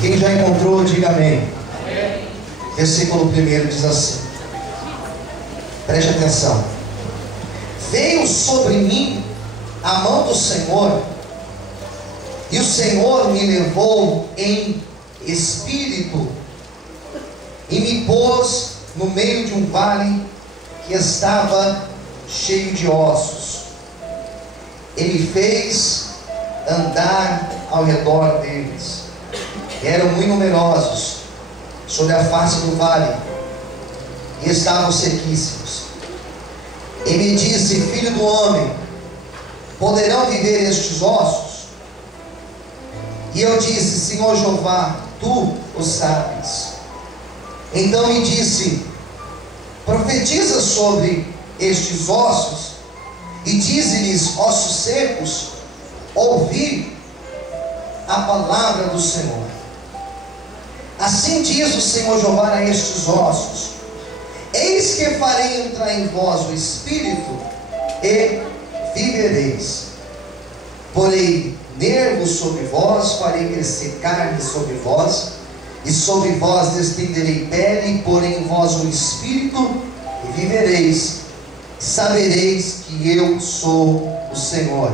Quem já encontrou, diga amém. Versículo 1 diz assim, preste atenção: veio sobre mim a mão do Senhor, e o Senhor me levou em espírito, e me pôs no meio de um vale que estava cheio de ossos, e me fez andar ao redor deles. Eram muito numerosos sobre a face do vale, e estavam sequíssimos. E me disse: filho do homem, poderão viver estes ossos? E eu disse: Senhor Jeová, tu o sabes. Então me disse: profetiza sobre estes ossos, e dize-lhes: ossos secos, ouvi a palavra do Senhor. Assim diz o Senhor Jeová a estes ossos: eis que farei entrar em vós o Espírito, e vivereis. Porei nervos sobre vós, farei crescer carne sobre vós, e sobre vós estenderei pele, e porei em vós o Espírito, e vivereis. Sabereis que eu sou o Senhor.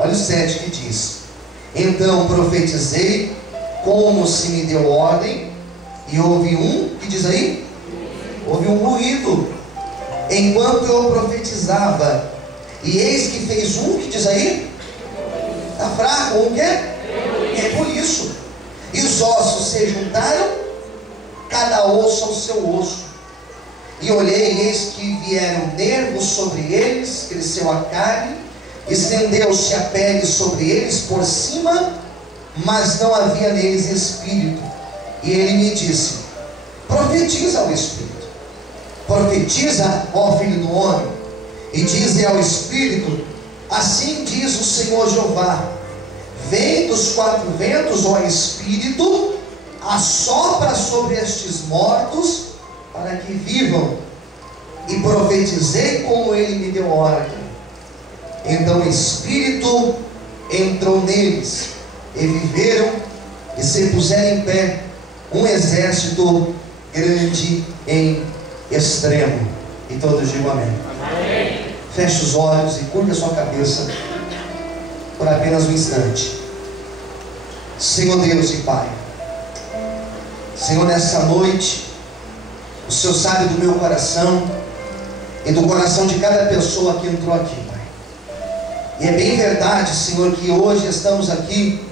Olha o 7 que diz: então profetizei como se me deu ordem, e houve que diz aí? Houve um ruído enquanto eu profetizava, e eis que fez que diz aí? Está fraco, que é por isso. E os ossos se juntaram, cada osso ao seu osso. E olhei, e eis que vieram nervos sobre eles, cresceu a carne, estendeu-se a pele sobre eles por cima, mas não havia neles espírito. E ele me disse: profetiza ao Espírito, profetiza, ó filho do homem, e dize ao Espírito: assim diz o Senhor Jeová, vem dos quatro ventos, ó Espírito, assopra sobre estes mortos, para que vivam. E profetizei como ele me deu ordem. Então o Espírito entrou neles, e viveram, e se puseram em pé um exército grande em extremo. E todos digam amém. Amém. Feche os olhos e curva a sua cabeça por apenas um instante. Senhor Deus e Pai, Senhor, nessa noite, o Senhor sabe do meu coração e do coração de cada pessoa que entrou aqui, Pai. E é bem verdade, Senhor, que hoje estamos aqui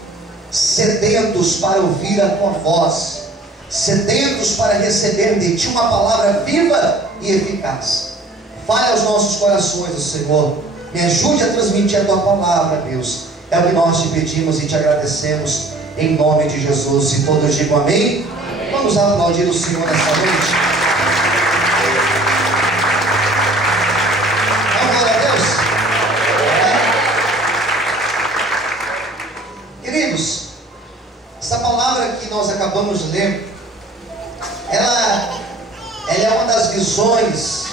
sedentos para ouvir a Tua voz, sedentos para receber de Ti uma palavra viva e eficaz. Fale aos nossos corações, Senhor. Me ajude a transmitir a Tua palavra, Deus. É o que nós te pedimos e te agradecemos, em nome de Jesus. E todos digam amém. Amém. Vamos aplaudir o Senhor nessa noite. Vamos, glória a Deus. Queridos, essa palavra que nós acabamos de ler, ela é uma das visões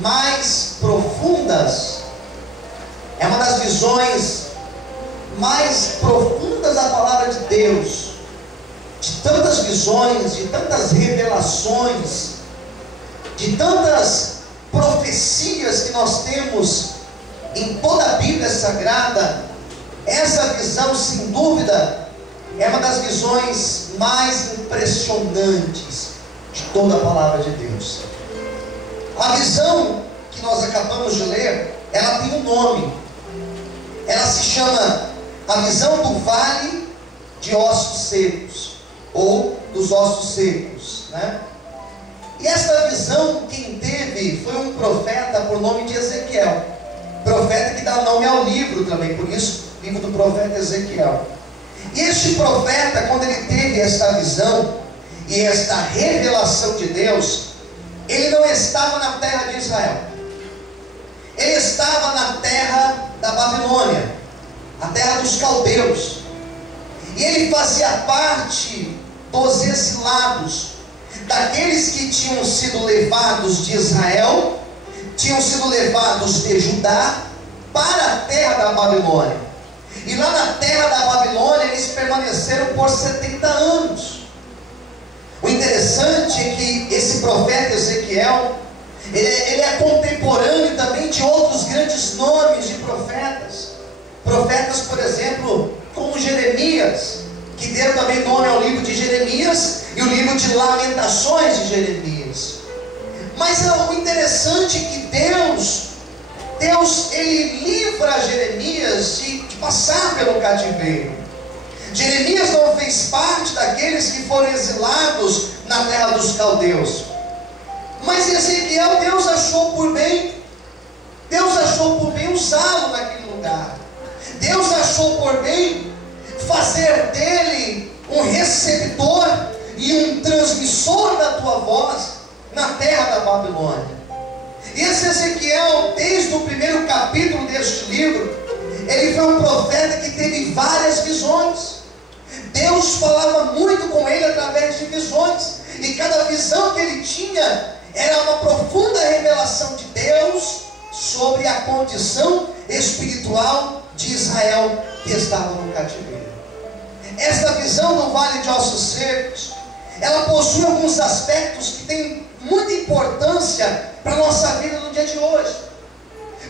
mais profundas, é uma das visões mais profundas da palavra de Deus, de tantas visões, de tantas revelações, de tantas profecias que nós temos em toda a Bíblia Sagrada. Essa visão, sem dúvida, é uma das visões mais impressionantes de toda a palavra de Deus. A visão que nós acabamos de ler, ela tem um nome. Ela se chama a visão do vale de ossos secos, ou dos ossos secos, né? E esta visão, quem teve foi um profeta por nome de Ezequiel, profeta que dá nome ao livro também, por isso, livro do profeta Ezequiel. E este profeta, quando ele teve esta visão e esta revelação de Deus, ele não estava na terra de Israel, ele estava na terra da Babilônia, a terra dos caldeus, e ele fazia parte dos exilados, daqueles que tinham sido levados de Israel, tinham sido levados de Judá para a terra da Babilônia. E lá na terra da Babilônia eles permaneceram por 70 anos. O interessante é que esse profeta Ezequiel, ele é contemporâneo também de outros grandes nomes de profetas. Profetas, por exemplo, como Jeremias, que deram também nome ao livro de Jeremias e o livro de Lamentações de Jeremias. Mas o interessante é que Deus ele livra Jeremias de passar pelo cativeiro. Jeremias não fez parte daqueles que foram exilados na terra dos caldeus. Mas Ezequiel, Deus achou por bem usá-lo naquele lugar. Deus achou por bem fazer dele um receptor e um transmissor da tua voz na terra da Babilônia. E esse Ezequiel, desde o primeiro capítulo deste livro, ele foi um profeta que teve várias visões. Deus falava muito com ele através de visões, e cada visão que ele tinha era uma profunda revelação de Deus sobre a condição espiritual de Israel que estava no cativeiro. Esta visão do Vale de Ossos Secos, ela possui alguns aspectos que têm muita importância para a nossa vida no dia de hoje.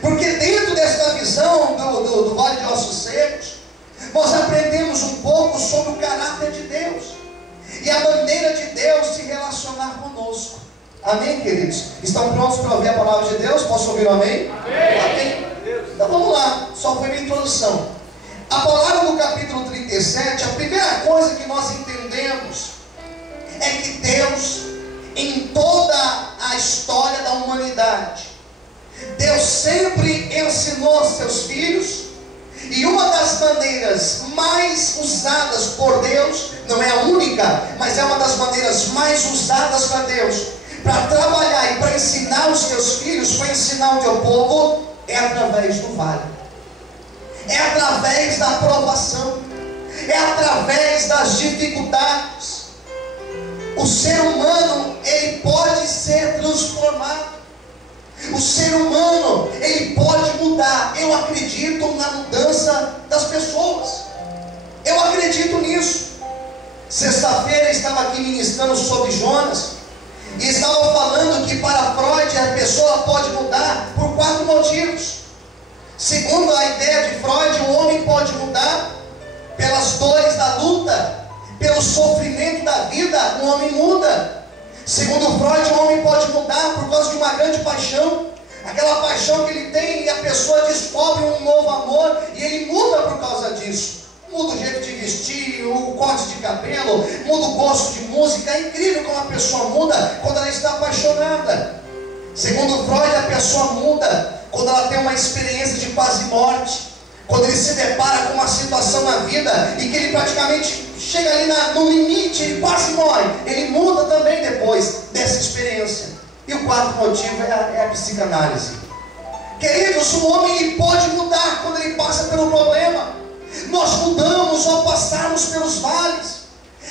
Porque dentro desta visão do Vale de Ossos Secos, nós aprendemos um pouco sobre o caráter de Deus e a maneira de Deus se relacionar conosco. Amém, queridos? Estão prontos para ouvir a palavra de Deus? Posso ouvir um amém? Amém. Amém. Então vamos lá, só foi minha introdução. A palavra do capítulo 37, a primeira coisa que nós entendemos é que Deus, em toda a história da humanidade, Deus sempre ensinou aos seus filhos, e uma das maneiras mais usadas por Deus, não é a única, mas é uma das maneiras mais usadas para Deus, para trabalhar e para ensinar os seus filhos, para ensinar o teu povo, é através do vale, é através da provação, é através das dificuldades. O ser humano, ele pode ser transformado. O ser humano, ele pode mudar. Eu acredito na mudança das pessoas. Eu acredito nisso. Sexta-feira estava aqui ministrando sobre Jonas, e estava falando que para Freud a pessoa pode mudar por 4 motivos. Segundo a ideia de Freud, o homem pode mudar pelas dores da luta, pelo sofrimento da vida, o homem muda. Segundo Freud, o homem pode mudar por causa de uma grande paixão, aquela paixão que ele tem, e a pessoa descobre um novo amor, e ele muda por causa disso. Muda o jeito de vestir, o corte de cabelo, muda o gosto de música. É incrível como a pessoa muda quando ela está apaixonada. Segundo Freud, a pessoa muda quando ela tem uma experiência de quase morte, quando ele se depara com uma situação na vida e que ele praticamente chega ali no limite, ele quase morre. Ele muda também depois dessa experiência. E o quarto motivo é a psicanálise. Queridos, o homem ele pode mudar quando ele passa pelo problema. Nós mudamos ao passarmos pelos vales.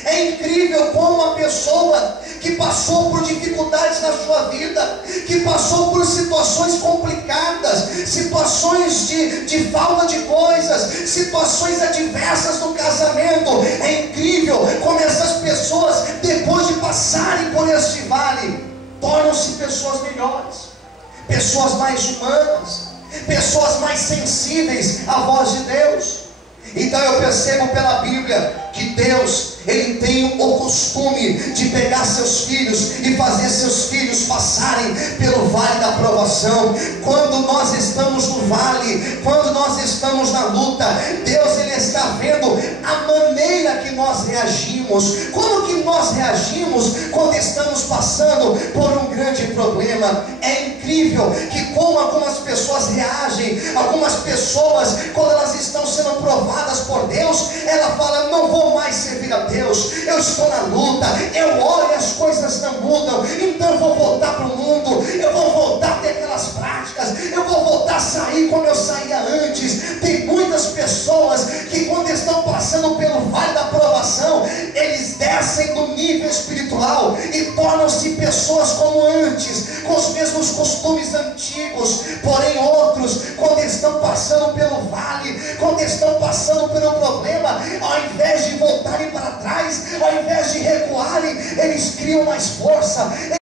É incrível como uma pessoa que passou por dificuldades na sua vida, que passou por situações complicadas, situações de falta de coisas, situações adversas no casamento, é incrível como essas pessoas, depois de passarem por este vale, tornam-se pessoas melhores, pessoas mais humanas, pessoas mais sensíveis à voz de Deus. Então eu percebo pela Bíblia que Deus, Ele tem o costume de pegar seus filhos e fazer seus filhos passarem pelo vale da provação. Quando nós estamos no vale, quando nós estamos na luta, Deus Ele está vendo a maneira que nós reagimos. Como que nós reagimos quando estamos passando por um grande problema? É incrível que como algumas pessoas reagem. Algumas pessoas, quando elas estão sendo provadas por Deus, ela fala: não vou mais servir a Deus, eu estou na luta, eu oro e as coisas não mudam, então eu vou voltar para o mundo, eu vou voltar a ter aquelas práticas, eu vou voltar a sair como eu saía antes. Tem muitas pessoas que quando estão passando pelo vale da provação, eles descem do nível espiritual e tornam-se pessoas como antes, com os mesmos costumes antigos. Porém outros, quando estão passando pelo vale, quando estão passando pelo problema, ao invés de voltarem para trás, ao invés de recuarem, eles criam mais força.